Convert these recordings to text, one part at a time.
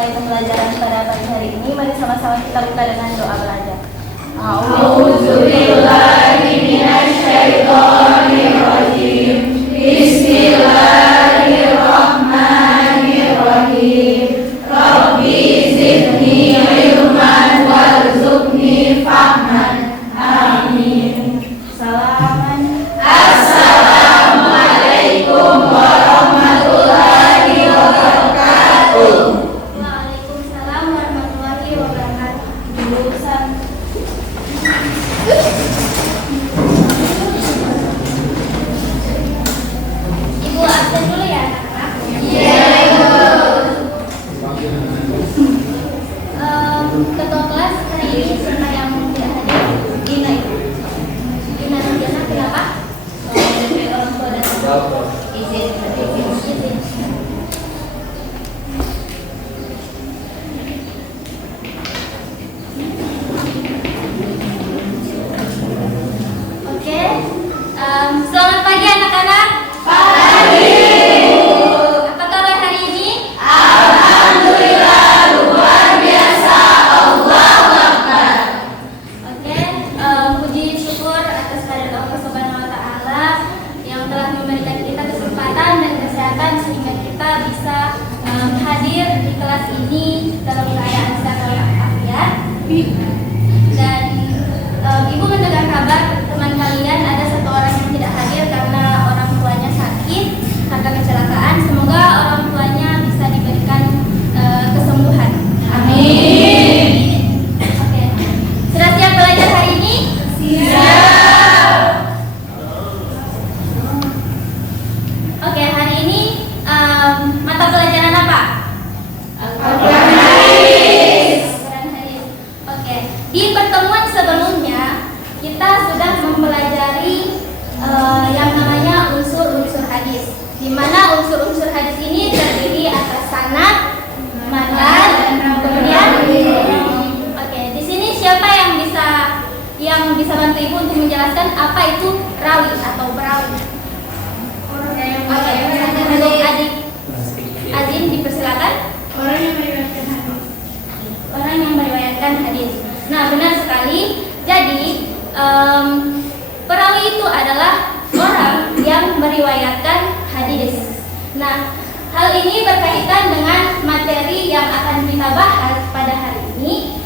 memulai pembelajaran pada pagi hari ini, mari sama-sama kita buka dengan doa belajar. A'udzubillahi minasyaitonirrajim. Bismillahirrahmanirrahim. Rabbi zidni ilman warzuqni fahman. Amin. Assalamualaikum warahmatullahi wabarakatuh. Waalaikumsalam warahmatullahi wabarakatuh. Jurusan Ibu absen dulu ya anak-anak. Ketua kelas hari ini siapa yang tidak hadir? Dina Ibu. Dina Nurjana, kenapa? Orang tua dan izin. Oke. Selamat pagi anak-anak. Pagi. Apa kabar hari ini? Alhamdulillah luar biasa. Allahu Akbar. Oke, puji syukur atas kehadirat Allah Subhanahu wa taala yang telah memberikan kita kesempatan dan kesehatan sehingga kita bisa hadir di kelas ini dalam keadaan sehat walafiat. Dan Ibu mendengar kabar teman kalian ada satu orang yang tidak hadir karena orang tuanya sakit karena kecelakaan. Semoga orang tuanya bisa diberikan kesembuhan. Amin. Oke. Sudah siap belajar hari ini? Siap. Oke, hari ini mata pelajaran apa? Al-Quran hadis. Al-Quran hadis. Oke. Di pertemuan sebelumnya kita sudah mempelajari yang namanya unsur-unsur hadis. Di mana unsur-unsur hadis ini terdiri atas sanad, matan, kemudian oke. Di sini siapa yang bisa bantu Ibu untuk menjelaskan apa itu rawi atau perawi? Oke, untuk adik Azin dipersilakan. Orang yang meriwayatkan hadis. Nah, benar sekali. Jadi perawi itu adalah orang yang meriwayatkan hadis. Nah, hal ini berkaitan dengan materi yang akan kita bahas pada hari ini,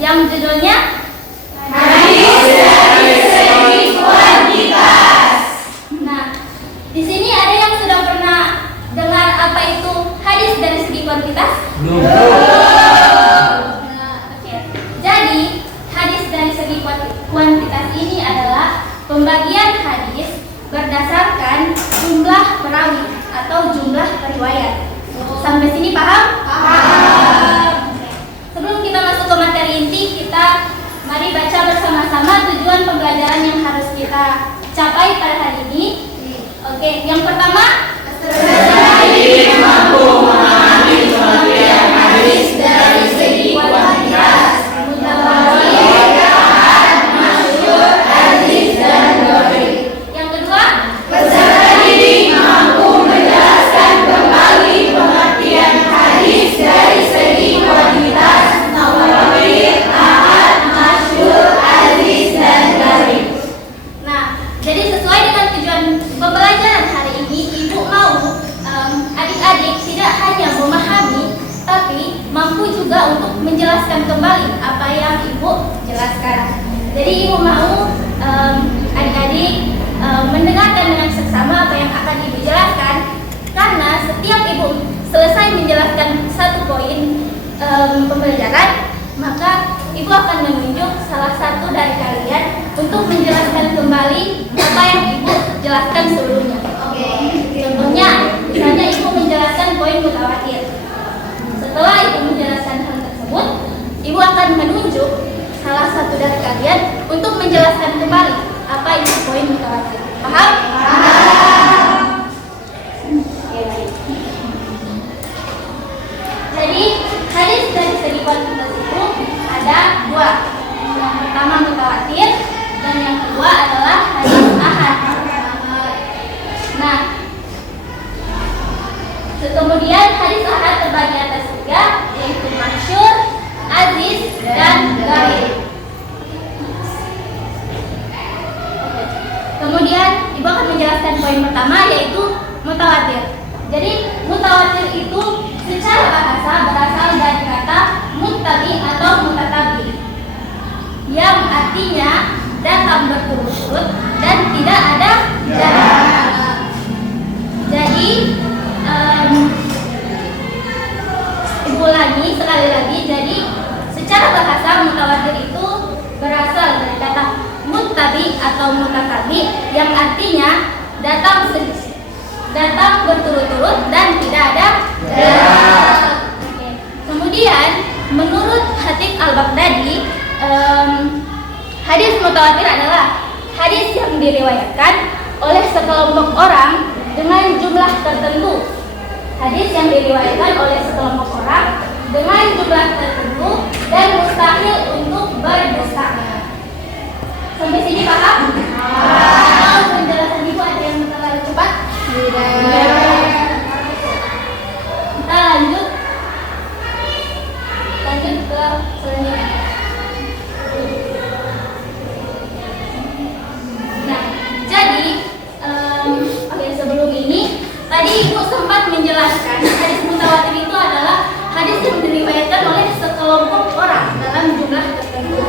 yang judulnya Hadis dari segi kuantitas. Nah, di sini ada yang sudah pernah dengar apa itu hadis dari segi kuantitas? Nah, oke. Jadi, hadis dari segi kuantitas ini adalah pembagian hadis berdasarkan jumlah perawi atau jumlah riwayat. Sampai sini paham? Paham. Oke. Sebelum kita masuk ke materi inti, mari baca bersama-sama tujuan pembelajaran yang harus kita capai pada hari ini. Oke, yang pertama, Jadi mampu memahami pembagian hadis dari segi kuantitas. Mutawatir, ahad, masyhur, aziz, dan dhaif. yang kedua, Peserta didik mampu menjelaskan kembali pengertian hadis dari segi kuantitas. Mutawatir, ahad, masyhur, aziz, dan dhaif. nah, jadi sesuai dengan tujuan pembelajaran hari ini, Ibu mau adik-adik tidak hanya memahami, tapi mampu juga untuk menjelaskan kembali apa yang Ibu jelaskan. Jadi Ibu mau adik-adik mendengarkan dengan seksama apa yang akan Ibu jelaskan, karena setiap Ibu selesai menjelaskan satu poin pembelajaran, maka Ibu akan menunjuk salah satu dari kalian untuk menjelaskan kembali apa yang Ibu jelaskan sebelumnya. Oke. Contohnya, misalnya Ibu menjelaskan poin mutawatir. Setelah Ibu menjelaskan hal tersebut, Ibu akan menunjuk salah satu dari kalian untuk menjelaskan kembali apa itu poin mutawatir. Paham? Paham. Oke, baik. Jadi, hadis dari segi kuantitas itu ada dua. Yang pertama mutawatir dan yang kedua adalah hadis ahad. Nah, poin pertama yaitu mutawatir. Jadi mutawatir itu secara bahasa berasal dari kata muttabi atau mutatabi, yang artinya datang berturut-turut dan tidak ada jarak. Jadi ibu lagi sekali lagi, jadi secara bahasa mutawatir itu berasal dari kata muttabi atau mutatabi, yang artinya datang berturut-turut dan tidak ada jarak. Kemudian menurut Khatib Al-Baghdadi, hadis mutawatir adalah hadis yang diriwayatkan oleh sekelompok orang dengan jumlah tertentu. Hadis yang diriwayatkan oleh sekelompok orang dengan jumlah tertentu dan mustahil untuk berdusta. Sampai sini paham? Atau penjelasan ibu ada yang terlalu cepat? Tidak. Kita lanjut ke selanjutnya. Nah, jadi sebelum ini tadi ibu sempat menjelaskan hadis mutawatir itu adalah hadis yang diriwayatkan oleh sekelompok orang dalam jumlah tertentu.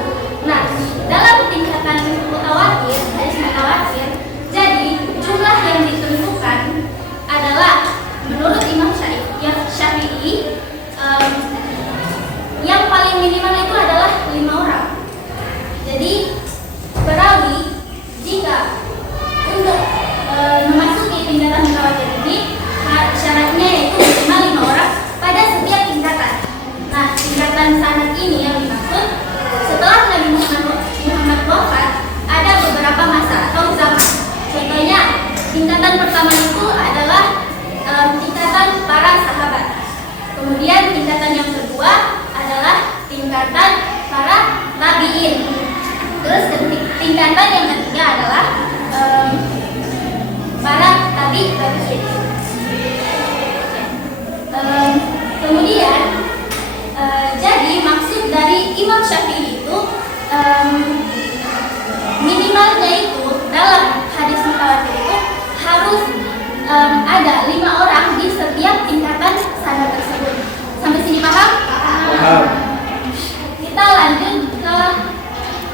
Nah, dalam tingkatan mutawatir, hadis mutawatir, jadi jumlah yang ditentukan adalah menurut Imam Syafi'i, yang paling minimal itu adalah 5 orang. Jadi perawi jika untuk memasuki tingkatan mutawatir ini syaratnya yaitu minimal 5 orang pada setiap tingkatan. Nah, tingkatan sanad ini yang dimaksud setelah Nabi Muhammad wafat ada beberapa masa atau zaman. Contohnya tingkatan pertama itu adalah tingkatan para sahabat. Kemudian tingkatan yang kedua adalah tingkatan para tabi'in. Terus tingkatan yang ketiga adalah para tabi'in. Kemudian jadi maksud dari Imam Syafi'i itu minimalnya itu dalam hadis mutawatir itu harus ada 5 orang di setiap tingkatan sanad tersebut. Sampai sini paham? Paham. Kita lanjut ke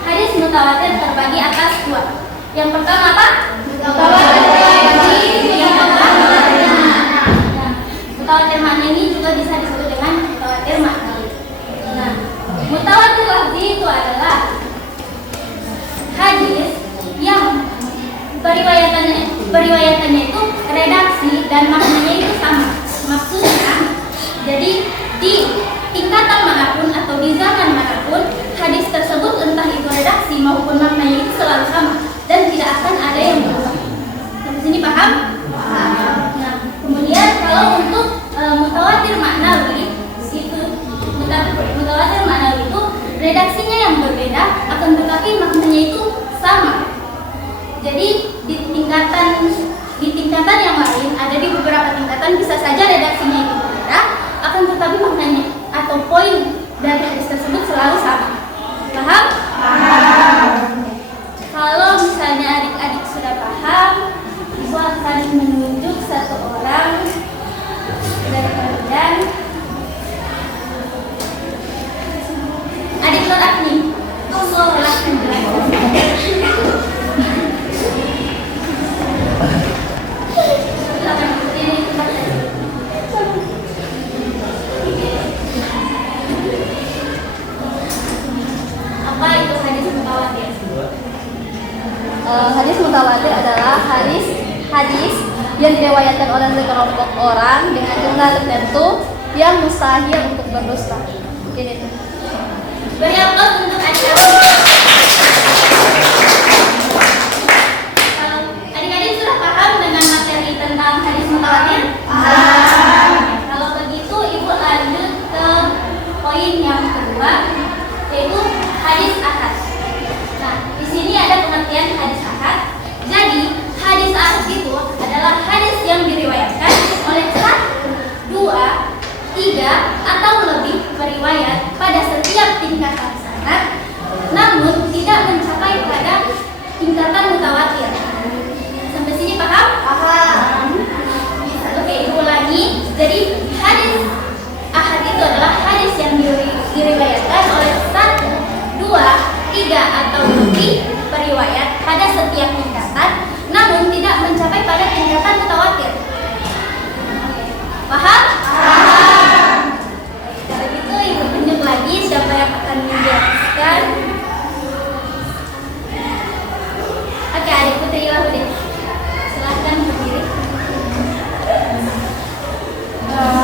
hadis mutawatir terbagi atas 2. Yang pertama apa? Mutawatir makna ini juga bisa disebut dengan mutawatir makna. Nah, mutawatir lafzi itu adalah hadis yang periwayatannya itu redaksi dan maknanya itu sama. Maksudnya, jadi di tingkatan manapun atau di zaman manapun hadis tersebut entah itu redaksi maupun maknanya itu selalu sama dan tidak akan ada yang berubah. Sampai sini paham? Paham. Nah, kemudian kalau untuk mutawatir maknawi itu mutawatir maknawi itu redaksinya yang berbeda akan tetapi maknanya itu sama. Jadi di tingkatan yang lain ada di beberapa tingkatan bisa saja redaksinya itu berbeda akan tetapi maknanya atau poin dari hadis tersebut selalu sama. Paham? Paham. Kalau misalnya adik-adik sudah paham, ibu akan menunjuk satu orang dari kalian. Adik Nur Agni, silahkan jelaskan. Silakan berdiri tempat tadi. Apa itu hadis mutawatir? Hadis mutawatir adalah hadis yang diriwayatkan oleh sekelompok orang dengan jumlah tertentu yang mustahil untuk berdusta. Jadi itu. Beri aplaus untuk adik-adik. Adik-adik sudah paham dengan materi tentang hadis mutawatir? Paham. Kalau begitu ibu lanjut ke poin yang kedua, yaitu hadis ahad. Nah, di sini ada pengertian hadis ahad. Jadi hadis ahad itu adalah hadis yang diriwayatkan oleh 1, 2, 3 atau lebih periwayat pada setiap tingkatan sanad, namun tidak mencapai pada tingkatan mutawatir. Sampai sini paham? Paham. mencapai pada tingkatan mutawatir. Paham? Kalau gitu ibu tunjuk lagi siapa yang akan menjelaskan. Oke, adik Putri Wahudin, silahkan berdiri.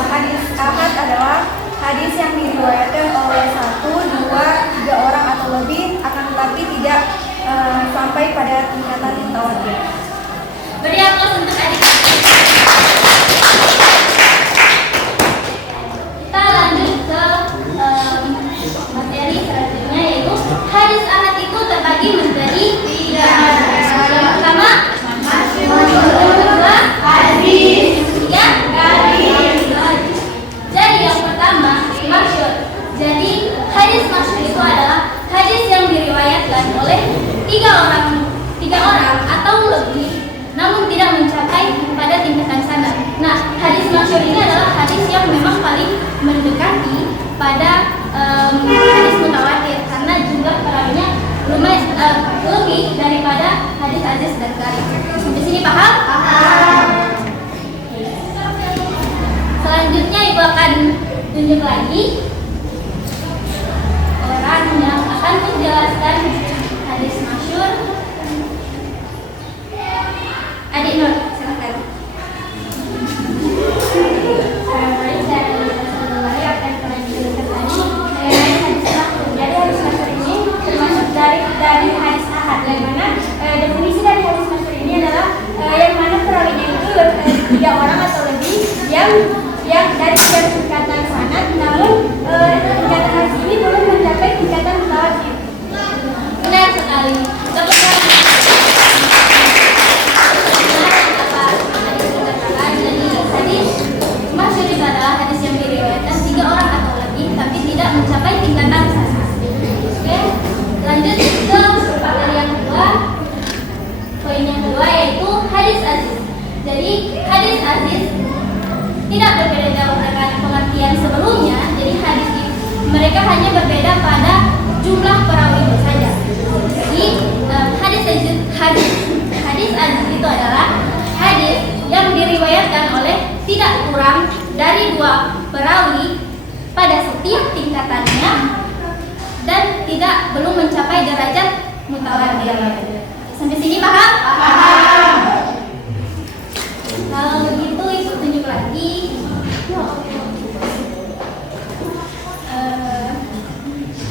Hadis ahad adalah hadis yang diriwayatkan oleh 1, 2, 3 orang atau lebih, akan tetapi tidak sampai pada tingkatan mutawatir. Beri aplaus untuk adik. Kita lanjut ke materi selanjutnya, yaitu hadis ahad itu terbagi menjadi 3. Yang pertama, kedua, hadis, ketiga, jadi yang pertama, masyhur. Jadi hadis masyhur itu adalah hadis yang diriwayatkan oleh 3 orang atau lebih, namun tidak mencapai pada tingkatan sanad. Nah, hadis masyhur ini adalah hadis yang memang paling mendekati pada hadis mutawatir karena jumlah perawinya lumayan lebih daripada hadis aziz dan gharib. Sampai sini paham? Paham. Selanjutnya ibu akan tunjuk lagi orang yang akan menjelaskan hadis masyhur. Adik Nur, silakan. Jadi hadis masyhur ini termasuk dari hadis ahad, yang mana definisi dari hadis masyhur ini adalah yang mana perawinya itu 3 orang atau lebih yang dari tingkatan sanad, namun tingkatan hadis ini belum mencapai tingkatan mutawatir. Benar sekali. Masyhur itu adalah hadis yang diriwayatkan 3 orang atau lebih tapi tidak mencapai tingkatan sanad. Oke, lanjut ke materi yang kedua. Poin yang kedua yaitu hadis aziz. Jadi hadis aziz tidak berbeda jauh dengan pengertian sebelumnya. Jadi hadis ini mereka hanya berbeda pada jumlah perawinya saja. Jadi hadis aziz itu adalah hadis yang diriwayatkan oleh tidak kurang dari 2 perawi pada setiap tingkatannya dan belum mencapai derajat mutawatir. Sampai sini paham? Paham. Kalau begitu ibu tunjuk lagi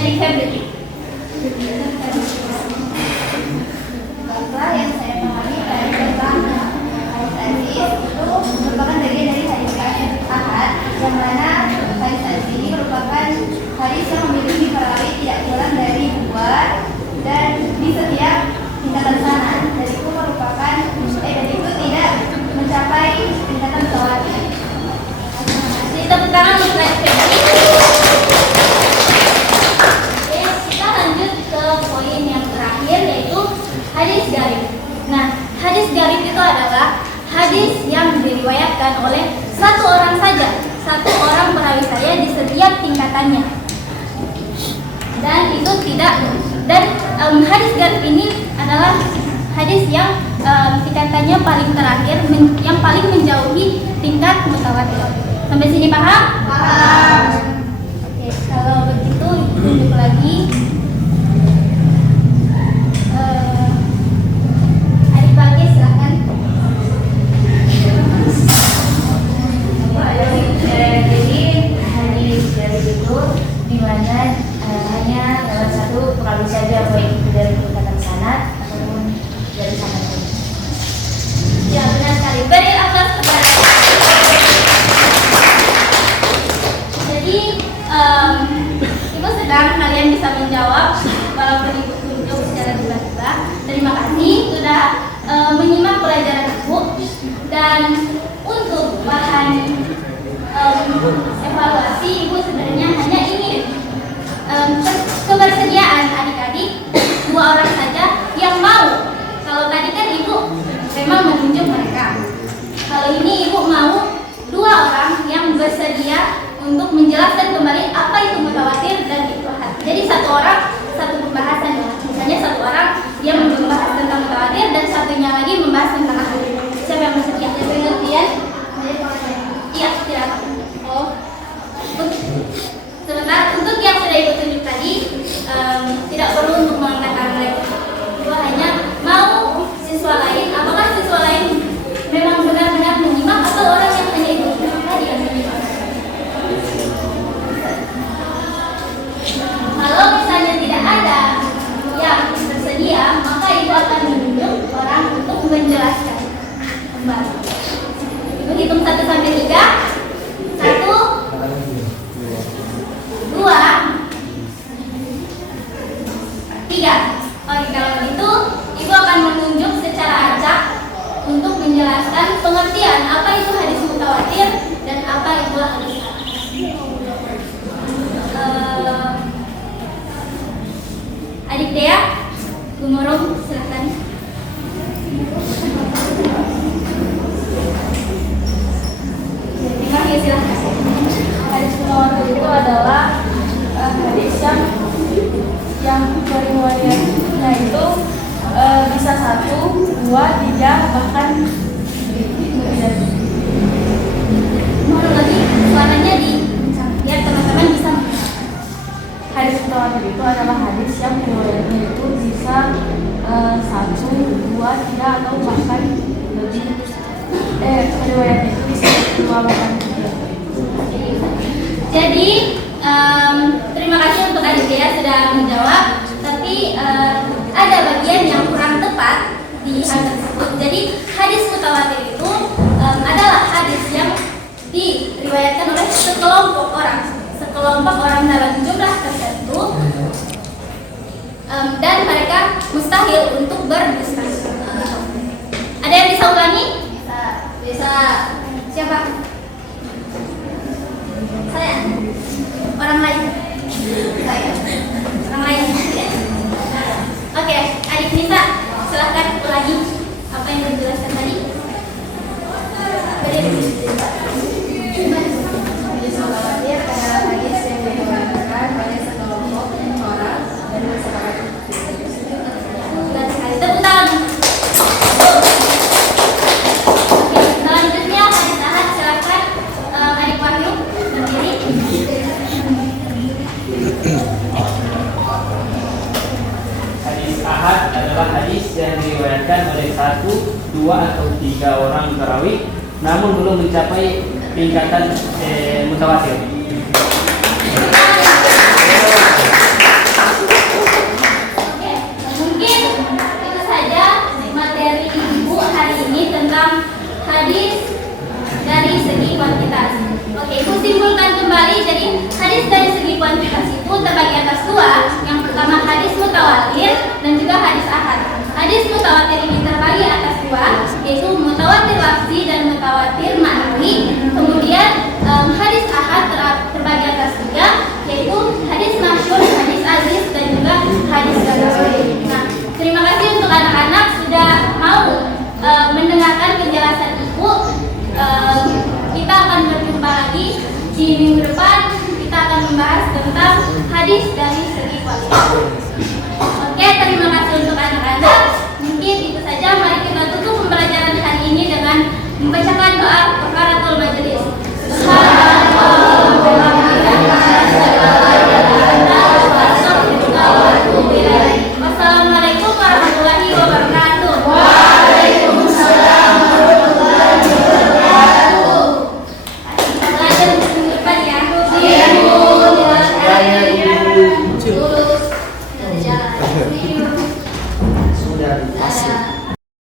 adik Febri. Baiklah, yang saya pahami dari tentang hadis aziz itu merupakan bagian dari hadis ahad, yang mana hadis aziz ini merupakan hadis yang memiliki perawi tidak kurang dari 2 dan di setiap tingkatan sanad, dan itu merupakan dan itu tidak mencapai tingkatan mutawatir. Jadi tepuk tangan untuk adik Febri. Oke, kita lanjut ke poin yang terakhir yaitu hadis gharib. Nah, hadis gharib itu adalah hadis yang diriwayatkan oleh 1 orang saja, 1 orang perawi saja di setiap tingkatannya. Dan itu tidak hadis gharib ini adalah hadis yang tingkatannya paling terakhir, yang paling menjauhi tingkat mutawatir. Sampai sini paham? Paham. Oke, kalau begitu tunjuk lagi. Adik Bagi, silakan. Jadi hadis gharib itu dimana hanya dalam 1 perawi saja, baik itu dari tingkatan sanad ataupun dari sanad. Ya, benar sekali. Beri aplaus kepada. Jadi ibu sedang kalian bisa menjawab walaupun ibu tunjuk secara tiba-tiba. Terima kasih sudah menyimak pelajaran ibu, dan untuk bahan evaluasi ibu sebenarnya hanya ingin kebersediaan adik-adik 2 orang saja yang mau. Kalau tadi kan ibu memang menunjuk mereka. Kalau ini ibu mau 2 orang yang bersedia untuk menjelaskan kembali apa itu mutawatir dan itu ahad. Jadi 1 orang 1 pembahasan ya. Misalnya 1 orang yang membahas tentang mutawatir dan satunya lagi membahas tentang ahad. kembali. Ibu hitung 1 sampai 3. 1, 2, 3. Oke, kalau begitu Ibu akan menunjuk secara acak untuk menjelaskan pengertian apa itu hadis mutawatir dan apa itu hadis ahad. Adik Dea, Bu Morom, silakan. Terima kasih, silakan. Hadis mutawatir itu adalah hadis yang riwayatnya itu bisa 1, 2, 3, bahkan lebih dari. Mohon lagi suaranya di biar teman-teman bisa. Hadis mutawatir itu adalah hadis yang riwayatnya itu bisa 1, 2, 3 atau bahkan lebih. Riwayatnya itu bisa 2 bahkan 3. Jadi terima kasih untuk adik Dea sudah menjawab. Tapi ada bagian yang kurang tepat di hal tersebut. Jadi hadis mutawatir itu adalah hadis yang diriwayatkan oleh sekelompok orang dalam jumlah tertentu, dan mereka mustahil untuk berdusta. Ada yang bisa ulangi? Bisa. Siapa? Saya. Orang lain. Saya. Orang lain. Oke, adik Nisa, silahkan ulangi apa yang dijelaskan tadi. Hadis mutawatir adalah hadis yang diriwayatkan oleh sekelompok orang dan masyarakat. Tepuk tangan. Oke, selanjutnya hadis ahad, silahkan adik Wahyu berdiri. Hadis ahad adalah hadis yang diriwayatkan oleh 1, 2 atau 3 orang perawi, namun belum mencapai tingkatan mutawatir. Oke, mungkin itu saja materi Ibu hari ini tentang hadis dari segi kuantitas. Oke, Ibu simpulkan kembali. Jadi hadis dari segi kuantitas itu terbagi atas 2. Yang pertama hadis mutawatir dan juga hadis ahad. Hadis mutawatir ini terbagi atas 2, yaitu mutawatir lafzi dan mutawatir ma'nawi. Kemudian hadis ahad terbagi atas 3, yaitu hadis masyhur, hadis aziz, dan juga hadis gharib. Nah, terima kasih untuk anak-anak sudah mau mendengarkan penjelasan Ibu. Kita akan berjumpa lagi di minggu depan. Kita akan membahas tentang hadis dari segi kualitas.